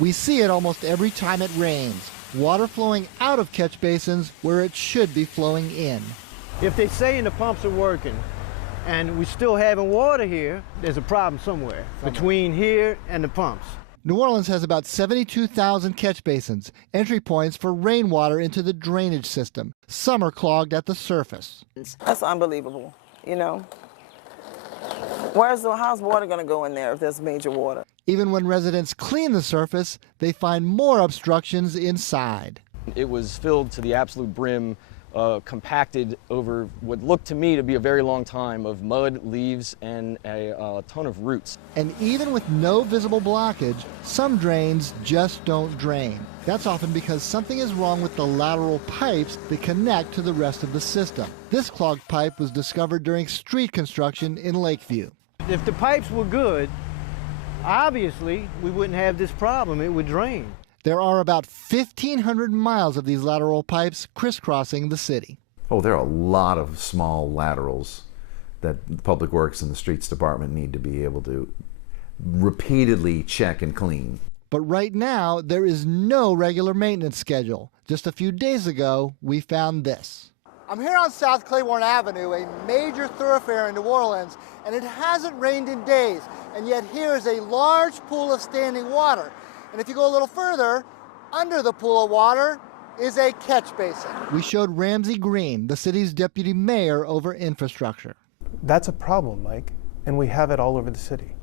We see it almost every time it rains. Water flowing out of catch basins where it should be flowing in. If they say the pumps are working and we still having water here, there's a problem somewhere between here and the pumps. New Orleans has about 72,000 catch basins, entry points for rainwater into the drainage system. Some are clogged at the surface. That's unbelievable, you know. How's water going to go in there if there's major water? Even when residents clean the surface, they find more obstructions inside. It was filled to the absolute brim, compacted over what looked to me to be a very long time of mud, leaves, and a ton of roots. And even with no visible blockage, some drains just don't drain. That's often because something is wrong with the lateral pipes that connect to the rest of the system. This clogged pipe was discovered during street construction in Lakeview. If the pipes were good, obviously we wouldn't have this problem. It would drain. There are about 1,500 miles of these lateral pipes crisscrossing the city. Oh, there are a lot of small laterals that Public Works and the Streets Department need to be able to repeatedly check and clean. But right now, there is no regular maintenance schedule. Just a few days ago, we found this. I'm here on South Claiborne Avenue, a major thoroughfare in New Orleans, and it hasn't rained in days, and yet here is a large pool of standing water. And if you go a little further, under the pool of water is a catch basin. We showed Ramsey Green, the city's deputy mayor over infrastructure. That's a problem, Mike, and we have it all over the city.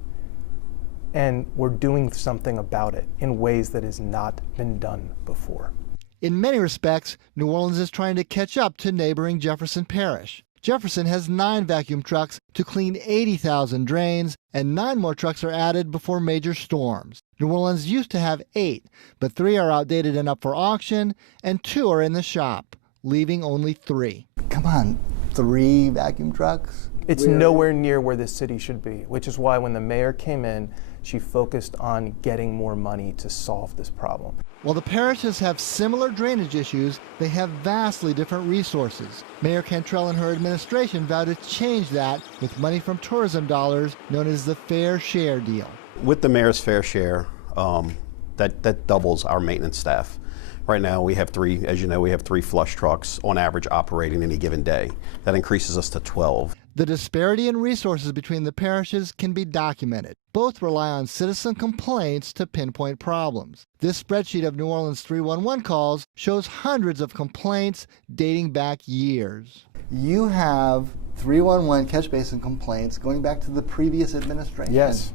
And we're doing something about it in ways that has not been done before. In many respects, New Orleans is trying to catch up to neighboring Jefferson Parish. Jefferson has 9 vacuum trucks to clean 80,000 drains, and 9 more trucks are added before major storms. New Orleans used to have 8, but 3 are outdated and up for auction, and 2 are in the shop, leaving only 3. Come on, 3 vacuum trucks? It's nowhere near where this city should be, which is why when the mayor came in, she focused on getting more money to solve this problem. While the parishes have similar drainage issues, they have vastly different resources. Mayor Cantrell and her administration vowed to change that with money from tourism dollars known as the Fair Share deal. With the mayor's Fair Share, that doubles our maintenance staff. Right now we have 3, as you know, we have 3 flush trucks on average operating any given day. That increases us to 12. The disparity in resources between the parishes can be documented. Both rely on citizen complaints to pinpoint problems. This spreadsheet of New Orleans 311 calls shows hundreds of complaints dating back years. You have 311 catch basin complaints going back to the previous administration. Yes.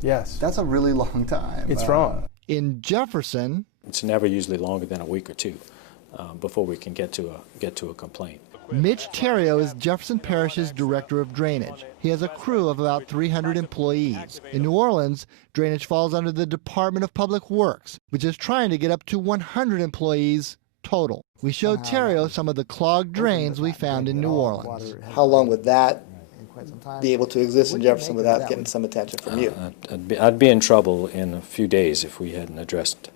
Yes. That's a really long time. It's wrong. In Jefferson, it's never usually longer than a week or 2 before we can get to a complaint. Mitch Terrio is Jefferson Parish's director of drainage. He has a crew of about 300 employees. In New Orleans, drainage falls under the Department of Public Works, which is trying to get up to 100 employees total. We showed Terrio some of the clogged drains we found in New Orleans. How long would that be able to exist in Jefferson without getting some attention from you? I'd be in trouble in a few days if we hadn't addressed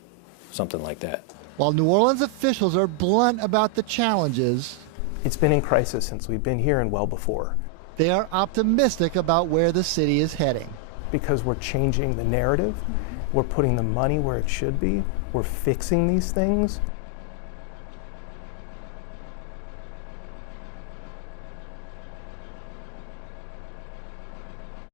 something like that. While New Orleans officials are blunt about the challenges, it's been in crisis since we've been here and well before. They are optimistic about where the city is heading. Because we're changing the narrative, we're putting the money where it should be, we're fixing these things,